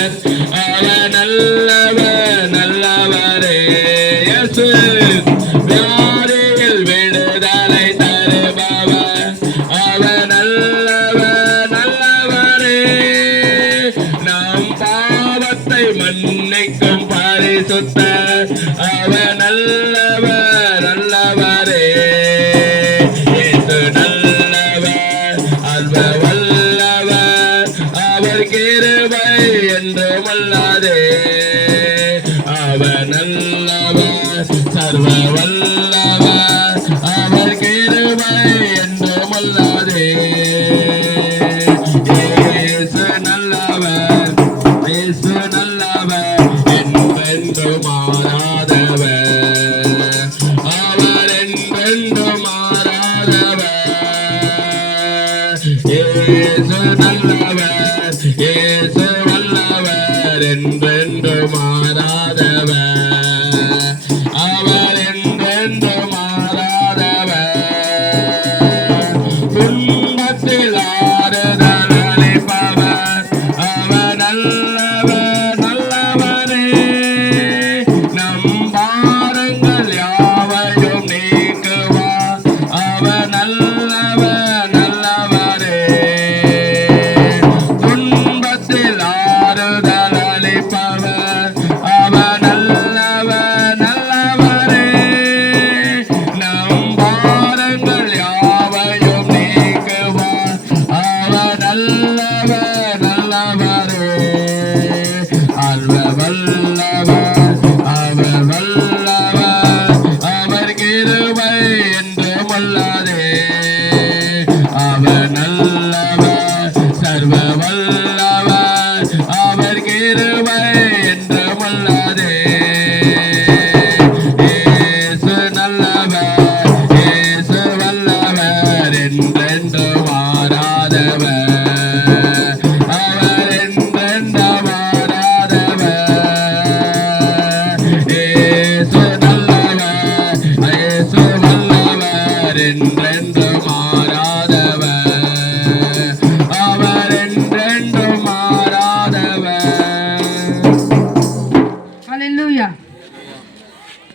அவர் நல்லவர் நல்லவரே இயேசு வியாதியில் விடுதலை தருபவர் அவர் நல்லவர் நல்லவரே நம் பாவத்தை மன்னிக்கும் பரிசுத்தர் அவர் நல்லவர் நல்லவரே இயேசு நல்லவர் அவர் வல்லவர் அவர் கிருபை என்றும் அல்லாதே அவர் நல்லவர் சர்வ வல்லவர் அவர் கிருபை என்றும் அல்லாதே இயேசு நல்லவர் இயேசு நல்லவர் என்றென்றும் மாறாதவர் அவர் என்றென்றும் மாறாதவர் இயேசு நல்லவர் இயேசு வல்லவர் என்றென்று மாறாதவர் அவர் என்றென்று மாறாதவர் துன்பத்தில் ஆறுதல் அளிப்பவர் அவர் நல்லவர் நல்லவரே நம் பாரங்கள் யாவையும் நீக்குவார் அவர் நல்லவர் நல்லவரே துன்பத்தில் ஆறுதல் அளிப்பவர் அவர் நல்லவர் நல்லவரே நம் பாரங்கள் யாவையும் நீக்குவார் அவர் நல்லவர் நல்லவரே அவர் வல்லவர் அவர் வல்லவர் அவர் கிருபை என்றும் அல்லாதே அவர் நல்லவர் சர்வ வல்லவர் அவர் கிருபை